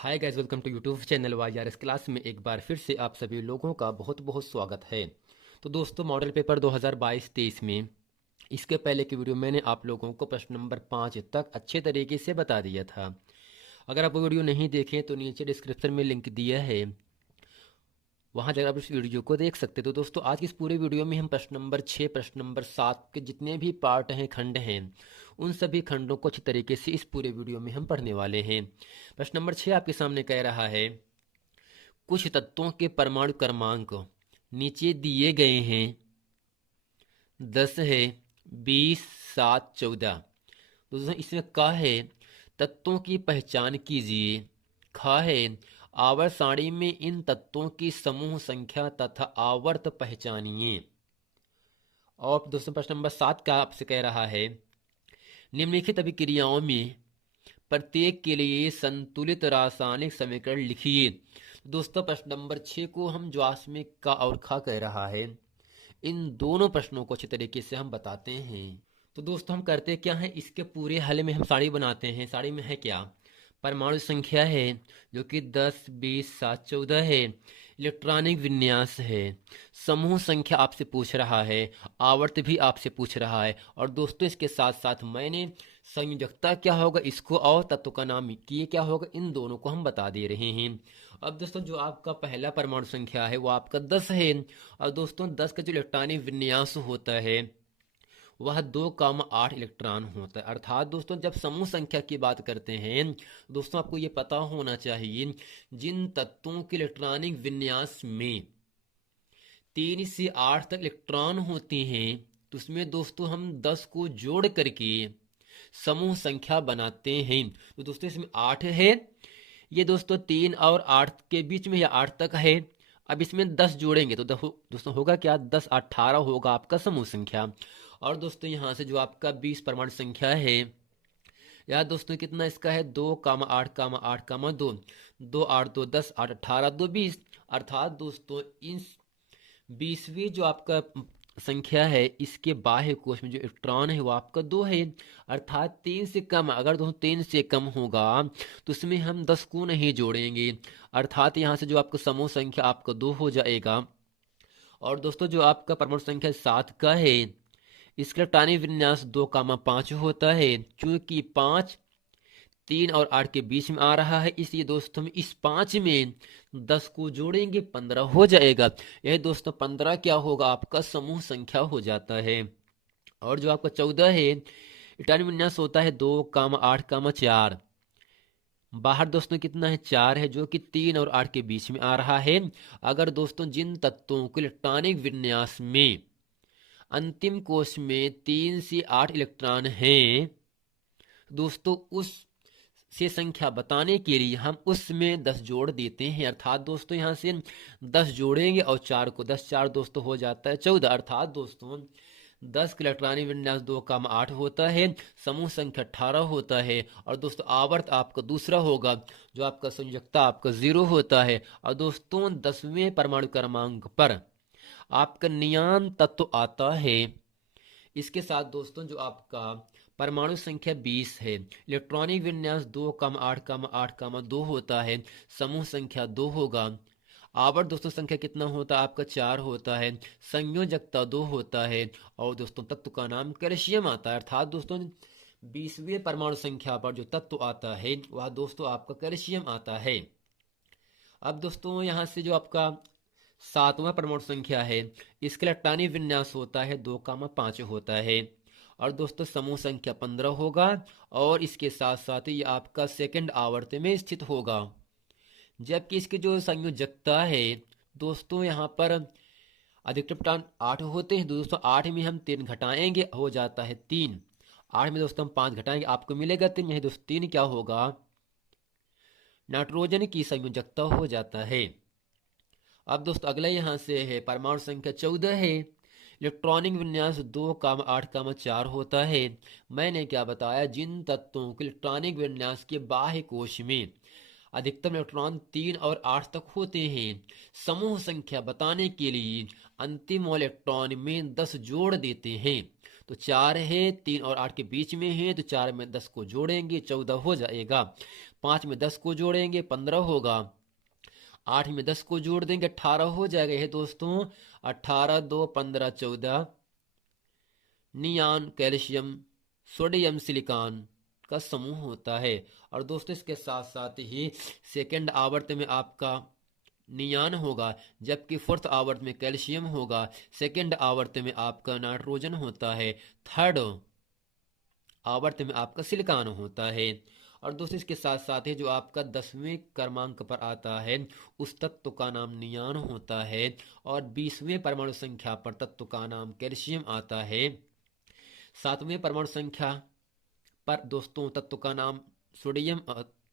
Hi guys, welcome to YouTube channel YRS class में एक बार फिर से आप सभी लोगों का बहुत बहुत स्वागत है। तो दोस्तों, मॉडल पेपर 2022-23 में इसके पहले की वीडियो मैंने आप लोगों को प्रश्न नंबर 5 तक अच्छे तरीके से बता दिया था। अगर आप वो वीडियो नहीं देखें तो नीचे डिस्क्रिप्शन में लिंक दिया है, वहाँ जाकर आप इस वीडियो को देख सकते हैं। तो दोस्तों, आज की इस पूरे वीडियो में हम प्रश्न नंबर 6, प्रश्न नंबर 7 के जितने भी पार्ट हैं, खंड हैं, उन सभी खंडों को अच्छी तरीके से इस पूरे वीडियो में हम पढ़ने वाले हैं। प्रश्न नंबर 6 आपके सामने कह रहा है, कुछ तत्वों के परमाणु क्रमांक नीचे दिए गए हैं। 10 है, 20, 7, 14। तो दोस्तों, इसमें क है तत्वों की पहचान कीजिए, ख है आवर्त सारणी में इन तत्वों की समूह संख्या तथा आवर्त पहचानिए। और दोस्तों, प्रश्न नंबर 7 का आपसे कह रहा है, निम्नलिखित अभिक्रियाओं में प्रत्येक के लिए संतुलित रासायनिक समीकरण लिखिए। दोस्तों, प्रश्न नंबर 6 को हम जो में का और खा कह रहा है, इन दोनों प्रश्नों को अच्छी तरीके से हम बताते हैं। तो दोस्तों, हम करते क्या है, इसके पूरे हल में हम साड़ी बनाते हैं। साड़ी में है क्या, परमाणु संख्या है जो कि 10, 20, 7, 14 है, इलेक्ट्रॉनिक विन्यास है, समूह संख्या आपसे पूछ रहा है, आवर्त भी आपसे पूछ रहा है, और दोस्तों इसके साथ साथ मैंने संयोजकता क्या होगा इसको और तत्व का नाम किए क्या होगा, इन दोनों को हम बता दे रहे हैं। अब दोस्तों, जो आपका पहला परमाणु संख्या है वो आपका 10 है। और दोस्तों, 10 का जो इलेक्ट्रॉनिक विन्यास होता है वह 2,8 इलेक्ट्रॉन होता है। अर्थात दोस्तों, जब समूह संख्या की बात करते हैं, दोस्तों आपको ये पता होना चाहिए जिन तत्वों के इलेक्ट्रॉनिक विन्यास में 3 से 8 तक इलेक्ट्रॉन होते हैं, तो उसमें दोस्तों हम 10 को जोड़ करके समूह संख्या बनाते हैं। तो दोस्तों, इसमें 8 है, ये दोस्तों 3 और 8 के बीच में, या 8 तक है। अब इसमें 10 जोड़ेंगे तो दोस्तों होगा क्या, 10, 18 होगा आपका समूह संख्या। और दोस्तों, यहाँ से जो आपका 20 परमाणु संख्या है, या दोस्तों कितना इसका है, 2, 8, 8, 2, 2, 8, 2, 10, 8, 18, 2, 20। अर्थात दोस्तों, इन 20वीं जो आपका संख्या है, इसके बाह्य कोश में जो इलेक्ट्रॉन है वो आपका 2 है। अर्थात 3 से कम, अगर दोस्तों 3 से कम होगा तो उसमें हम 10 को नहीं जोड़ेंगे। अर्थात यहाँ से जो आपका समूह संख्या आपका 2 हो जाएगा। और दोस्तों, जो आपका परमाणु संख्या 7 का है, इसका इलेक्ट्रॉनिक विन्यास 2, 5 होता है। चूंकि 5 3 और 8 के बीच में आ रहा है, इसलिए दोस्तों हम इस 5 में 10 को जोड़ेंगे, 15 हो जाएगा। यह दोस्तों 15 क्या होगा, आपका समूह संख्या हो जाता है। और जो आपका 14 है, इलेक्ट्रॉनिक विन्यास होता है 2, 8, 4। बाहर दोस्तों कितना है, 4 है, जो कि 3 और 8 के बीच में आ रहा है। अगर दोस्तों जिन तत्वों को इलेक्ट्रॉनिक विन्यास में अंतिम कोश में 3 से 8 इलेक्ट्रॉन हैं, दोस्तों उस से संख्या बताने के लिए हम उसमें 10 जोड़ देते हैं। अर्थात दोस्तों, यहाँ से 10 जोड़ेंगे और 4 को, 10 4 दोस्तों हो जाता है 14। अर्थात दोस्तों, 10 का इलेक्ट्रॉनिक विन्यास 2, 8 होता है, समूह संख्या 18 होता है। और दोस्तों, आवर्त आपका दूसरा होगा, जो आपका संयोजकता आपका 0 होता है। और दोस्तों, 10वें परमाणु क्रमांक पर आपका नियान तत्व आता है। इसके साथ दोस्तों, जो आपका परमाणु संख्या 20 है, इलेक्ट्रॉनिक विन्यास 2, 8, 8, 2 होता है, समूह संख्या 2 होगा। आवर्त दोस्तों संख्या कितना होता है, आपका 4 होता है, संयोजकता 2 होता है। और दोस्तों, तत्व का नाम कैल्शियम आता है। अर्थात दोस्तों, 20वें परमाणु संख्या पर जो तत्व आता है वह दोस्तों आपका कैल्शियम आता है। अब दोस्तों, यहाँ से जो आपका 7वां परमाणु संख्या है, इसका इलेक्ट्रॉनिक विन्यास होता है 2, 5 होता है। और दोस्तों, समूह संख्या 15 होगा। और इसके साथ साथ ही आपका सेकंड आवर्त में स्थित होगा। जबकि इसकी जो संयोजकता है, दोस्तों यहाँ पर अधिकतम प्रोटॉन 8 होते हैं। दोस्तों, 8 में हम 3 घटाएंगे, हो जाता है 3। 8 में दोस्तों हम 5 घटाएंगे, आपको मिलेगा 3। यही दोस्तों 3 क्या होगा, नाइट्रोजन की संयोजकता हो जाता है। अब दोस्तों, अगला यहाँ से है परमाणु संख्या 14 है, इलेक्ट्रॉनिक विन्यास 2, 8, 4 होता है। मैंने क्या बताया, जिन तत्वों के इलेक्ट्रॉनिक विन्यास के बाह्य कोश में अधिकतम इलेक्ट्रॉन 3 और 8 तक होते हैं, समूह संख्या बताने के लिए अंतिम इलेक्ट्रॉन में 10 जोड़ देते हैं। तो 4 है, 3 और 8 के बीच में है, तो 4 में 10 को जोड़ेंगे, 14 हो जाएगा। 5 में 10 को जोड़ेंगे 15 होगा, 8 में 10 को जोड़ देंगे 18 हो जाएगा। ये दोस्तों 18 2 15 14 नियान कैल्शियम सोडियम सिलिकॉन का समूह होता है। और दोस्तों इसके साथ साथ ही सेकेंड आवर्त में आपका नियान होगा, जबकि फोर्थ आवर्त में कैल्शियम होगा, सेकेंड आवर्त में आपका नाइट्रोजन होता है, थर्ड आवर्त में आपका सिलिकॉन होता है। और दोस्तों इसके साथ साथ ही जो आपका 10वें क्रमांक पर आता है उस तत्व का नाम नियान होता है, और 20वें परमाणु संख्या पर तत्व का नाम कैल्शियम आता है। 7वें परमाणु संख्या पर दोस्तों तत्व का नाम सोडियम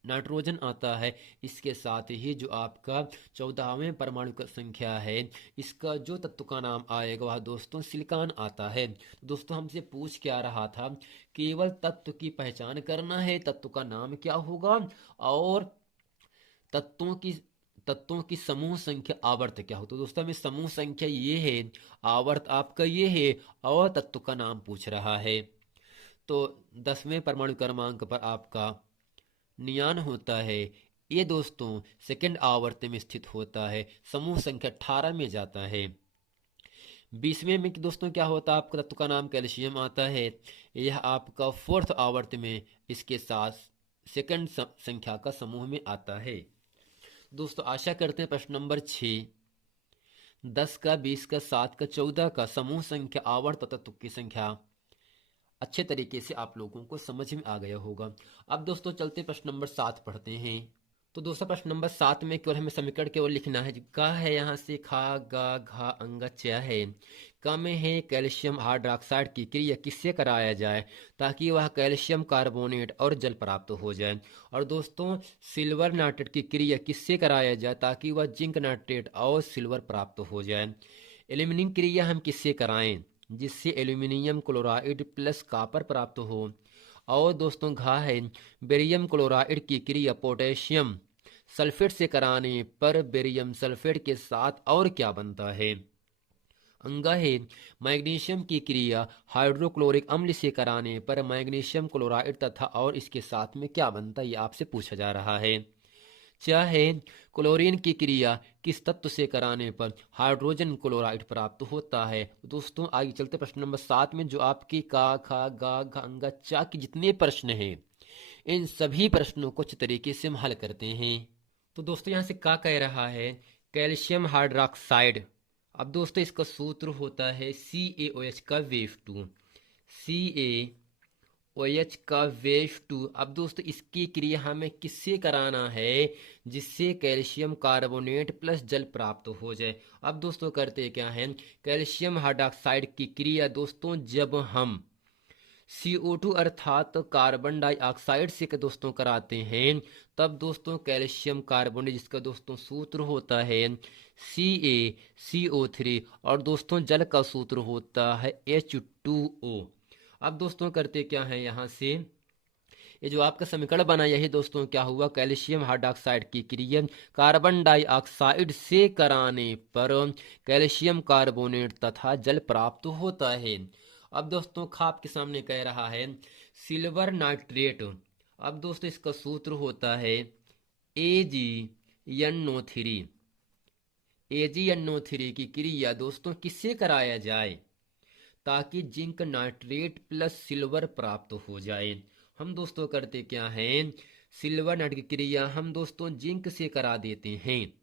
नाइट्रोजन आता है। इसके साथ ही जो आपका 14वें परमाणु का संख्या है इसका जो तत्व का नाम आएगा वह दोस्तों सिलिकॉन आता है। दोस्तों हमसे पूछ क्या रहा था, केवल तत्व की पहचान करना है, तत्व का नाम क्या होगा और तत्वों की समूह संख्या आवर्त क्या हो। तो दोस्तों हमें समूह संख्या ये है, आवर्त आपका ये है, और तत्व का नाम पूछ रहा है। तो 10वें परमाणु क्रमांक पर आपका नियान होता है, ये दोस्तों सेकंड आवर्त में स्थित होता है, समूह संख्या 18 में जाता है। 20वें में दोस्तों क्या होता है, आपका तत्व का नाम कैल्शियम आता है, यह आपका फोर्थ आवर्त में इसके साथ सेकंड संख्या का समूह में आता है। दोस्तों आशा करते हैं प्रश्न नंबर 6 10 का 20 का 7 का 14 का समूह संख्या आवर्त तत्व की संख्या अच्छे तरीके से आप लोगों को समझ में आ गया होगा। अब दोस्तों चलते प्रश्न नंबर 7 पढ़ते हैं। तो दोस्तों प्रश्न नंबर 7 में केवल हमें समीकरण केवल लिखना है। का है यहाँ से खा गा घा अंगा च है। का में है कैल्शियम हाइड्रोक्साइड की क्रिया किससे कराया जाए ताकि वह कैल्शियम कार्बोनेट और जल प्राप्त हो जाए। और दोस्तों सिल्वर नाइट्रेट की क्रिया किससे कराया जाए ताकि वह जिंक नाइट्रेट और सिल्वर प्राप्त हो जाए। एल्यूमिनियम क्रिया हम किससे कराएं जिससे एल्यूमिनियम क्लोराइड प्लस कॉपर प्राप्त हो। और दोस्तों घा है बेरियम क्लोराइड की क्रिया पोटेशियम सल्फेट से कराने पर बेरियम सल्फेट के साथ और क्या बनता है। अंगा है मैग्नीशियम की क्रिया हाइड्रोक्लोरिक अम्ल से कराने पर मैग्नीशियम क्लोराइड तथा और इसके साथ में क्या बनता है, ये आपसे पूछा जा रहा है। चाहे क्लोरीन की क्रिया किस तत्व से कराने पर हाइड्रोजन क्लोराइड प्राप्त होता है। दोस्तों आगे चलते प्रश्न नंबर 7 में जो आपकी का खा गा घा अंगा चा की जितने प्रश्न हैं इन सभी प्रश्नों को अच्छे तरीके से हम हल करते हैं। तो दोस्तों यहाँ से का कह रहा है कैल्शियम हाइड्रोक्साइड। अब दोस्तों इसका सूत्र होता है CaOH का वेव 2 CaOH का वेव 2। अब दोस्तों इसकी क्रिया हमें किससे कराना है जिससे कैल्शियम कार्बोनेट प्लस जल प्राप्त हो जाए। अब दोस्तों करते क्या है कैल्शियम हाइड्रोक्साइड की क्रिया दोस्तों जब हम CO2 अर्थात कार्बन डाइऑक्साइड से दोस्तों कराते हैं तब दोस्तों कैल्शियम कार्बोनेट जिसका दोस्तों सूत्र होता है CaCO3 और दोस्तों जल का सूत्र होता है H2O। अब दोस्तों करते क्या है यहाँ से ये जो आपका समीकरण बना यही दोस्तों क्या हुआ कैल्शियम हाइड्रोक्साइड की क्रिया कार्बन डाइऑक्साइड से कराने पर कैल्शियम कार्बोनेट तथा जल प्राप्त होता है। अब दोस्तों खाप के सामने कह रहा है सिल्वर नाइट्रेट। अब दोस्तों इसका सूत्र होता है AgNO3। AgNO3 की क्रिया दोस्तों किससे कराया जाए ताकि जिंक नाइट्रेट प्लस सिल्वर प्राप्त हो जाए। हम दोस्तों करते क्या हैं सिल्वर नाइट्रेट की क्रिया हम दोस्तों जिंक से करा देते हैं।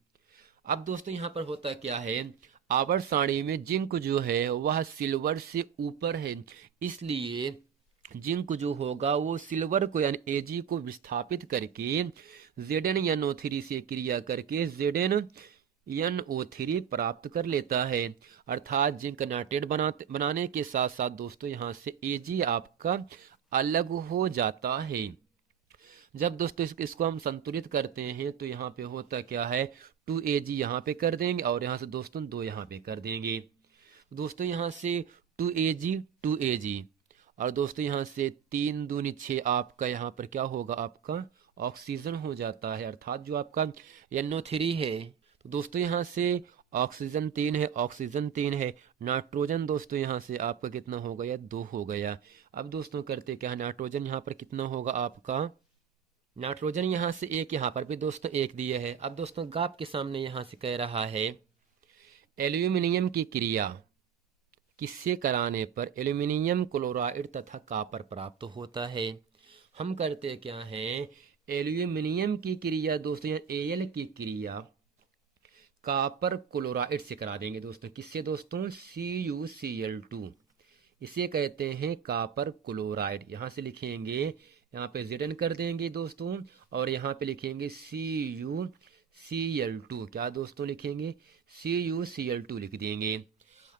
अब दोस्तों यहाँ पर होता क्या है आवर्त सारणी में जिंक जो है वह सिल्वर से ऊपर है, इसलिए जिंक जो होगा वो सिल्वर को यानी Ag को विस्थापित करके ZnNO3 से क्रिया करके ZnNO3 प्राप्त कर लेता है। अर्थात जिंक नाइट्रेट बनाने के साथ साथ दोस्तों यहाँ से Ag आपका अलग हो जाता है। जब दोस्तों इसको हम संतुलित करते हैं तो यहाँ पे होता क्या है 2Ag यहाँ पे कर देंगे और यहाँ से दोस्तों 2 यहाँ पे कर देंगे। दोस्तों यहाँ से 2Ag और दोस्तों यहाँ से 3 दूनी 6 आपका यहाँ पर क्या होगा आपका ऑक्सीजन हो जाता है। अर्थात जो आपका NO3 है तो दोस्तों यहाँ से ऑक्सीजन 3 है, ऑक्सीजन 3 है, नाइट्रोजन दोस्तों यहाँ से आपका कितना हो गया 2 हो गया। अब दोस्तों करते क्या है नाइट्रोजन यहाँ पर कितना होगा आपका नाइट्रोजन यहाँ से एक, यहाँ पर भी दोस्तों एक दिया है। अब दोस्तों आपके सामने यहाँ से कह रहा है एल्यूमिनियम की क्रिया किससे कराने पर एल्यूमिनियम क्लोराइड तथा कॉपर प्राप्त होता है। हम करते क्या हैं, एल्यूमिनियम की क्रिया दोस्तों या Al की क्रिया कॉपर क्लोराइड से करा देंगे दोस्तों। किससे दोस्तों, CuCl2, इसे कहते हैं कॉपर क्लोराइड। यहाँ से लिखेंगे, यहाँ पे Zn कर देंगे दोस्तों, और यहाँ पे लिखेंगे CuCl2। क्या दोस्तों लिखेंगे, CuCl2 लिख देंगे।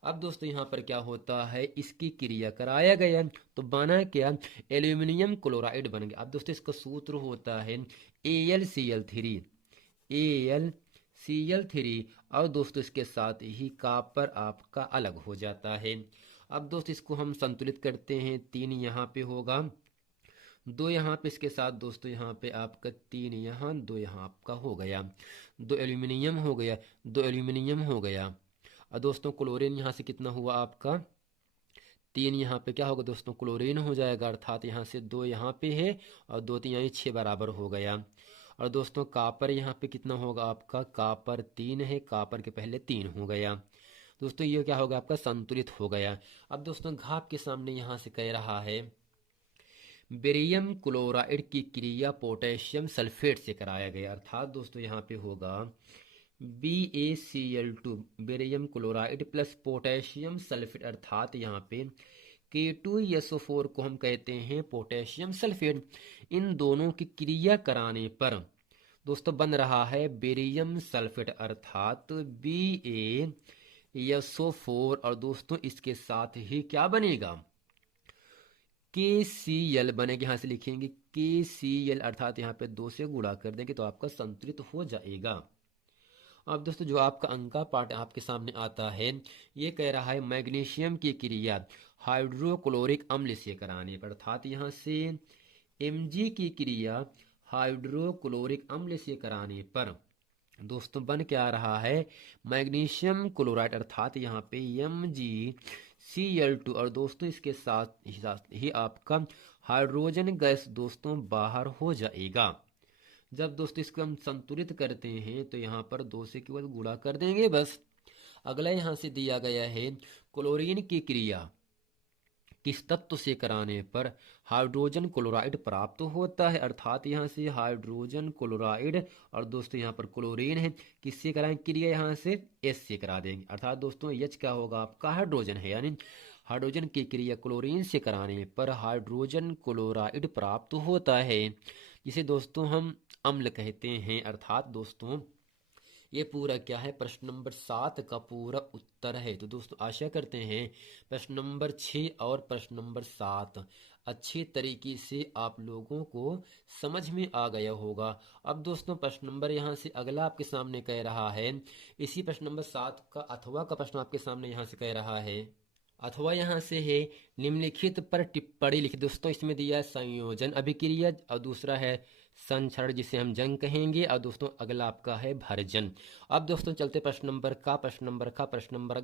अब दोस्तों यहाँ पर क्या होता है, इसकी क्रिया कराया गया तो बना क्या, एल्यूमिनियम क्लोराइड बन गया। अब दोस्तों इसका सूत्र होता है AlCl3, AlCl3, और दोस्तों इसके साथ ही कॉपर आपका अलग हो जाता है। अब दोस्त इसको हम संतुलित करते हैं, 3 यहाँ पे होगा, 2 यहाँ पे, इसके साथ दोस्तों यहाँ पे आपका 3 यहाँ, 2 यहाँ आपका हो गया, 2 एल्यूमिनियम हो गया, 2 एल्यूमिनियम हो गया। और दोस्तों क्लोरीन यहाँ से कितना हुआ आपका, 3 यहाँ पे क्या होगा दोस्तों, क्लोरीन हो जाएगा, अर्थात यहाँ से 2 यहाँ पे है और 2 3 यहाँ 6 बराबर हो गया। और दोस्तों कॉपर यहाँ पे कितना होगा आपका, कॉपर 3 है, कॉपर के पहले 3 हो गया। दोस्तों ये क्या होगा आपका, संतुलित हो गया। अब दोस्तों घाप के सामने यहाँ से कह रहा है बेरियम क्लोराइड की क्रिया पोटेशियम सल्फेट से कराया गया, अर्थात दोस्तों यहाँ पे होगा BaCl2, barium chloride plus potassium sulphate, अर्थात यहाँ पे K2SO4 को हम कहते हैं पोटेशियम सल्फेट। इन दोनों की क्रिया कराने पर दोस्तों बन रहा है बेरियम सल्फेट, अर्थात BaSO4, और दोस्तों इसके साथ ही क्या बनेगा, KCl बनेगा। यहाँ से लिखेंगे KCl, अर्थात यहाँ पे 2 से गुणा कर देंगे तो आपका संतुलित हो जाएगा। अब दोस्तों जो आपका अंक का पार्ट आपके सामने आता है, ये कह रहा है मैग्नीशियम की क्रिया हाइड्रोक्लोरिक अम्ल से कराने पर, अर्थात यहाँ से Mg की क्रिया हाइड्रोक्लोरिक अम्ल से कराने पर दोस्तों बन क्या आ रहा है, मैग्नीशियम क्लोराइड, अर्थात यहाँ पे MgCl2, और दोस्तों इसके साथ ही आपका हाइड्रोजन गैस दोस्तों बाहर हो जाएगा। जब दोस्तों इसको हम संतुलित करते हैं तो यहाँ पर 2 से केवल गुणा कर देंगे बस। अगला यहाँ से दिया गया है क्लोरीन की क्रिया किस तत्व से कराने पर हाइड्रोजन क्लोराइड प्राप्त होता है, अर्थात यहाँ से हाइड्रोजन क्लोराइड, और दोस्तों यहाँ पर क्लोरीन है, किससे कराएं क्रिया, यहाँ से S से करा देंगे, अर्थात दोस्तों H क्या होगा आपका, हाइड्रोजन है, यानी हाइड्रोजन की क्रिया क्लोरीन से कराने पर हाइड्रोजन क्लोराइड प्राप्त होता है, जिसे दोस्तों हम अम्ल कहते हैं। अर्थात दोस्तों ये पूरा क्या है, प्रश्न नंबर 7 का पूरा उत्तर है। तो दोस्तों आशा करते हैं प्रश्न नंबर 6 और प्रश्न नंबर 7 अच्छे तरीके से आप लोगों को समझ में आ गया होगा। अब दोस्तों प्रश्न नंबर यहाँ से अगला आपके सामने कह रहा है, इसी प्रश्न नंबर 7 का अथवा का प्रश्न आपके सामने यहाँ से कह रहा है, अथवा यहाँ से है निम्नलिखित पर टिप्पणी लिख। दोस्तों इसमें दिया है संयोजन अभिक्रिया, और दूसरा है संचरण जिसे हम जंग कहेंगे, और दोस्तों अगला आपका है भर्जन। अब दोस्तों चलते प्रश्न नंबर का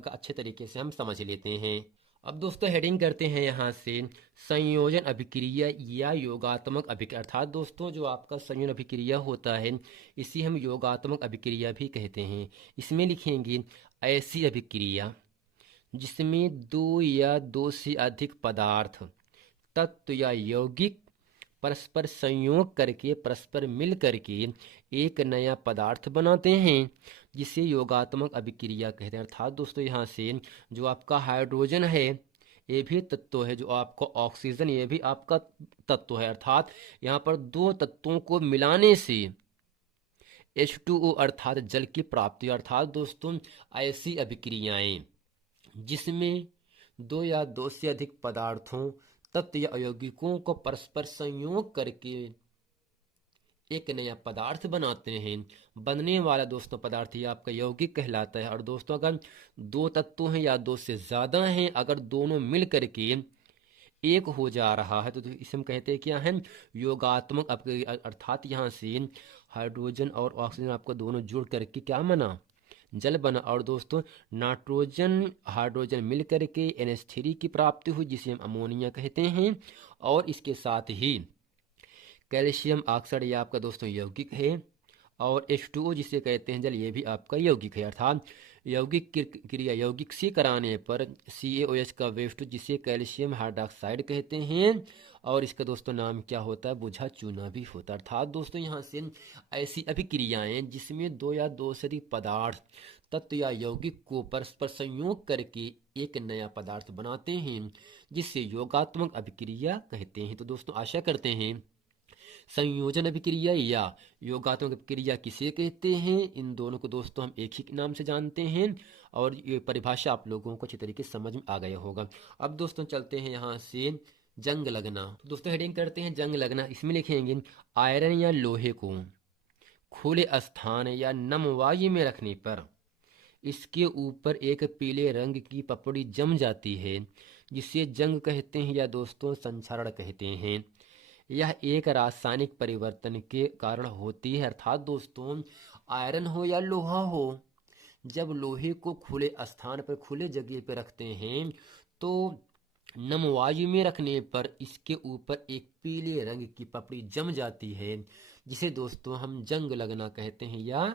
अच्छे तरीके से हम समझ लेते हैं। अब दोस्तों हेडिंग करते हैं यहाँ से संयोजन अभिक्रिया या योगात्मक अभिक्रिया, अर्थात दोस्तों जो आपका संयोजन अभिक्रिया होता है इसी हम योगात्मक अभिक्रिया भी कहते हैं। इसमें लिखेंगे ऐसी अभिक्रिया जिसमें 2 या 2 से अधिक पदार्थ, तत्व या यौगिक परस्पर संयोग करके परस्पर मिल करके एक नया पदार्थ बनाते हैं, जिसे योगात्मक अभिक्रिया कहते हैं। अर्थात दोस्तों यहाँ से जो आपका हाइड्रोजन है ये भी तत्व है, जो आपका ऑक्सीजन ये भी आपका तत्व है, अर्थात यहाँ पर 2 तत्वों को मिलाने से H2O अर्थात जल की प्राप्ति। अर्थात दोस्तों ऐसी अभिक्रियाएं जिसमें 2 या 2 से अधिक पदार्थों, तत्व या यौगिकों को परस्पर संयोग करके एक नया पदार्थ बनाते हैं, बनने वाला दोस्तों पदार्थ ये आपका यौगिक कहलाता है। और दोस्तों अगर 2 तत्व हैं या 2 से ज़्यादा हैं, अगर दोनों मिल करके एक हो जा रहा है तो इसे हम कहते हैं क्या है, योगात्मक अभिक्रिया। अर्थात यहाँ से हाइड्रोजन और ऑक्सीजन आपको दोनों जुड़ करके क्या बना, जल बना। और दोस्तों नाइट्रोजन हाइड्रोजन मिल करके NH3 की प्राप्ति हुई, जिसे हम अमोनिया कहते हैं। और इसके साथ ही कैल्शियम ऑक्साइड ये आपका दोस्तों यौगिक है, और H2O जिसे कहते हैं जल, ये भी आपका यौगिक है। अर्थात यौगिक क्रिया यौगिक से कराने पर CaOH का वेस्ट जिसे कैल्शियम हाइड्रोक्साइड कहते हैं, और इसका दोस्तों नाम क्या होता है, बुझा चूना भी होता है। अर्थात दोस्तों यहाँ से ऐसी अभिक्रियाएं जिसमें दो या दो से अधिक पदार्थ तत्व या यौगिक को परस्पर संयोग करके एक नया पदार्थ बनाते हैं, जिससे योगात्मक अभिक्रिया कहते हैं। तो दोस्तों आशा करते हैं संयोजन अभिक्रिया या योगात्मक अभिक्रिया किसे कहते हैं, इन दोनों को दोस्तों हम एक ही नाम से जानते हैं, और ये परिभाषा आप लोगों को अच्छी तरीके से समझ में आ गया होगा। अब दोस्तों चलते हैं यहाँ से जंग लगना। तो दोस्तों हेडिंग करते हैं जंग लगना। इसमें लिखेंगे आयरन या लोहे को खुले स्थान या नम वायु में रखने पर इसके ऊपर एक पीले रंग की पपड़ी जम जाती है, जिसे जंग कहते हैं या दोस्तों संक्षारण कहते हैं। यह एक रासायनिक परिवर्तन के कारण होती है। अर्थात दोस्तों आयरन हो या लोहा हो, जब लोहे को खुले स्थान पर खुले जगह पर रखते हैं तो नम वायु में रखने पर इसके ऊपर एक पीले रंग की पपड़ी जम जाती है, जिसे दोस्तों हम जंग लगना कहते हैं या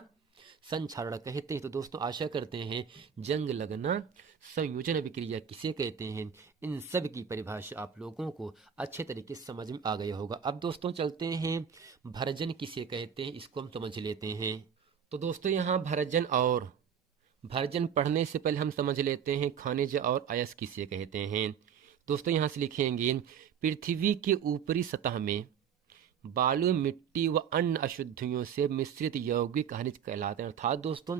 संक्षारण कहते हैं। तो दोस्तों आशा करते हैं जंग लगना, संयोजन अभिक्रिया किसे कहते हैं, इन सब की परिभाषा आप लोगों को अच्छे तरीके से समझ में आ गया होगा। अब दोस्तों चलते हैं भरजन किसे कहते हैं, इसको हम समझ लेते हैं। तो दोस्तों यहाँ भरजन पढ़ने से पहले हम समझ लेते हैं खनिज और अयस्क किसे कहते हैं। दोस्तों यहाँ से लिखेंगे पृथ्वी के ऊपरी सतह में बालू, मिट्टी व अन्य अशुद्धियों से मिश्रित यौगिक खनिज कहलाते हैं। अर्थात दोस्तों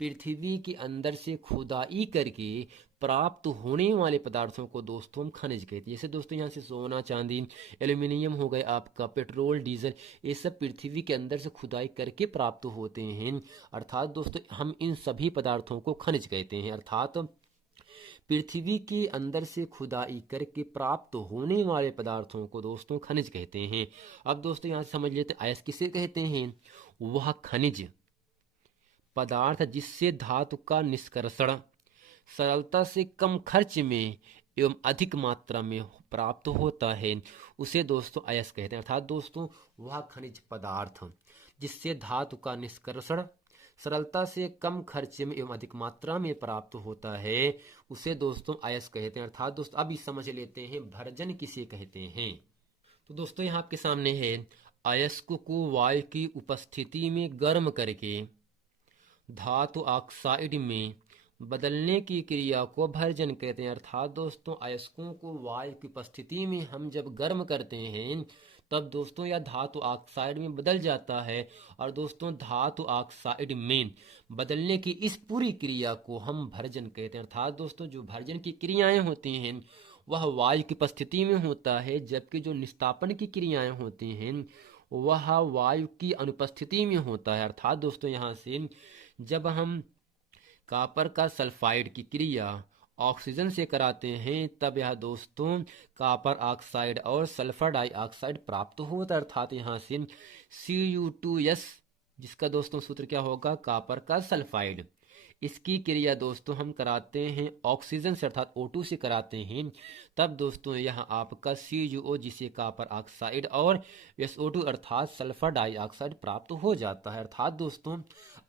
पृथ्वी के अंदर से खुदाई करके प्राप्त होने वाले पदार्थों को दोस्तों हम खनिज कहते हैं। जैसे दोस्तों यहाँ से सोना, चांदी, एल्यूमिनियम हो गए, आपका पेट्रोल, डीजल, ये सब पृथ्वी के अंदर से खुदाई करके प्राप्त होते हैं। अर्थात दोस्तों हम इन सभी पदार्थों को खनिज कहते हैं। अर्थात पृथ्वी के अंदर से खुदाई करके प्राप्त होने वाले पदार्थों को दोस्तों खनिज कहते हैं। अब दोस्तों यहाँ से समझ लेते हैं अयस्क किसे कहते हैं। वह खनिज पदार्थ जिससे धातु का निष्कर्षण सरलता से कम खर्च में एवं अधिक मात्रा में प्राप्त होता है, उसे दोस्तों अयस्क कहते हैं। अर्थात दोस्तों वह खनिज पदार्थ जिससे धातु का निष्कर्षण सरलता से कम खर्चे में एवं अधिक मात्रा में प्राप्त होता है, उसे दोस्तों अयस्क कहते हैं। अर्थात दोस्तों अभी समझ लेते हैं भरजन किसे कहते हैं। तो दोस्तों यहाँ आपके सामने है अयस्क को वायु की उपस्थिति में गर्म करके धातु ऑक्साइड में बदलने की क्रिया को भरजन कहते हैं। अर्थात दोस्तों अयस्कों को वायु की उपस्थिति में हम जब गर्म करते हैं तब दोस्तों यह धातु ऑक्साइड में बदल जाता है, और दोस्तों धातु ऑक्साइड में बदलने की इस पूरी क्रिया को हम भरजन कहते हैं। अर्थात दोस्तों जो भरजन की क्रियाएं होती हैं वह वायु की उपस्थिति में होता है, जबकि जो निस्तापन की क्रियाएं होती हैं वह वायु की अनुपस्थिति में होता है। अर्थात दोस्तों यहाँ से जब हम कॉपर का सल्फाइड की क्रिया ऑक्सीजन से कराते हैं तब यह दोस्तों कॉपर ऑक्साइड और सल्फर डाइऑक्साइड प्राप्त होता है। अर्थात यहाँ से Cu2S, जिसका दोस्तों सूत्र क्या होगा, कॉपर का सल्फाइड, इसकी क्रिया दोस्तों हम कराते हैं ऑक्सीजन से अर्थात O2 से कराते हैं, तब दोस्तों यहाँ आपका CuO जिसे कॉपर ऑक्साइड और SO2 अर्थात सल्फर डाइऑक्साइड प्राप्त हो जाता है। अर्थात दोस्तों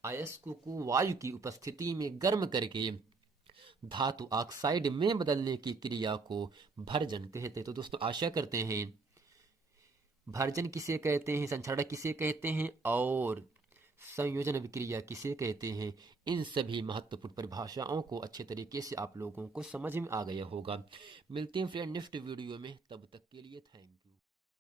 अयस्क को वायु की उपस्थिति में गर्म करके धातु ऑक्साइड में बदलने की क्रिया को भरजन कहते हैं। तो दोस्तों आशा करते हैं भरजन किसे कहते हैं, संक्षारण किसे कहते हैं और संयोजन अभिक्रिया किसे कहते हैं, इन सभी महत्वपूर्ण परिभाषाओं को अच्छे तरीके से आप लोगों को समझ में आ गया होगा। मिलते हैं फ्रेंड नेक्स्ट वीडियो में, तब तक के लिए थैंक यू।